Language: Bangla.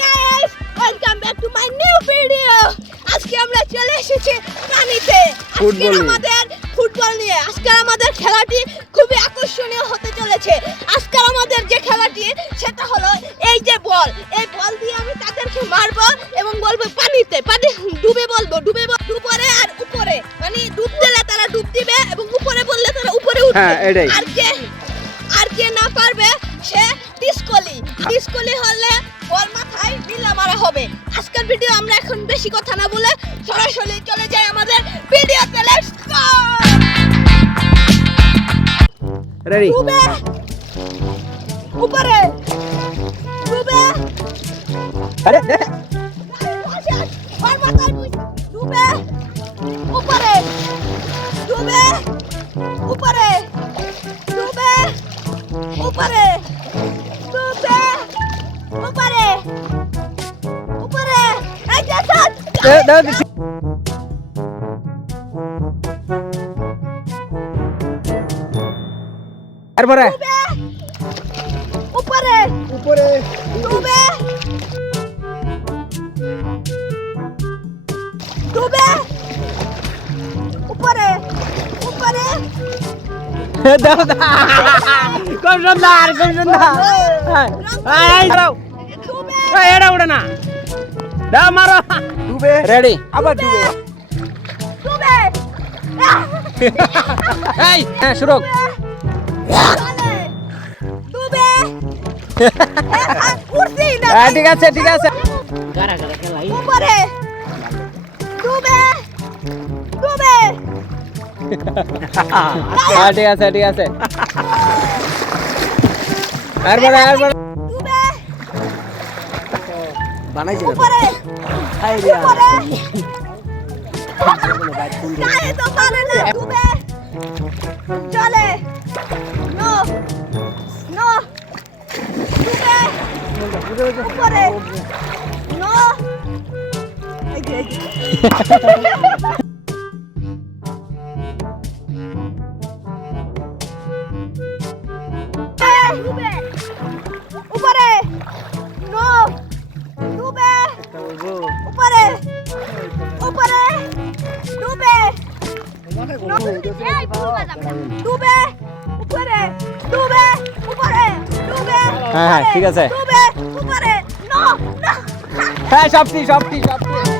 Guys welcome back to my new video আজকে আমরা চলে এসেছি পানিতে আজকে। আমাদের ফুটবল নিয়ে। আজকে আমাদের খেলাটি খুবই আকর্ষণীয় হতে চলেছে। আজকে আমাদের যে খেলাটি সেটা হলো এই যে বল। এই বল দিয়ে আমি তাদেরকে মারবো এবং বলব পানিতে পানি ডুবে বলব ডুবে বল উপরে আর উপরে। মানে ডুব দিলে তারা ডুব দিবে এবং উপরে বললে তারা উপরে উঠবে। হ্যাঁ, আর কে আর কে না পারবে সে ডিসকলি। ডিসকলি হলে ওর মারা হবে। আজকের ভিডিও আমরা এখন বেশি কথা না বলে সরাসরি চলে যাই আমাদের ভিডিওতে লেটস গো রেডি উপরে। ডুবে আরে ডুবে উপরে। ডুবে উপরে। ডুবে উপরে। ডুবে উপরে। সাত এ, দাও দেখি। তারপরে ডুবে উপরে উপরে ডুবে ডুবে উপরে উপরে দাও দাও খুব সুন্দর খুব সুন্দর এই, এই, দাঁড়াও। ডুবে এই, দাও মারো। ডুবে রেডি আবার ডুবে ডুবে এই হ্যাঁ শুরু ডুবে উঠছি না হ্যাঁ ঠিক আছে ঠিক আছে। উপরে। ডুবে ডুবে হ্যাঁ ঠিক আছে ঠিক আছে। তারপরে তারপরে ডুবে বানাইছি উপরে। উপরে। গায়ে তো পারে না ডুবে। চলে। নো। নো। ডুবে। উপরে। নো। এই যে, এই যে। এই, ডুবে। ডুবে উপরে ডুবে উপরে ডুবে হ্যাঁ, হ্যাঁ, ঠিক আছে। ডুবে উপরে নো নো হ্যাঁ সবটি সবটি সবটি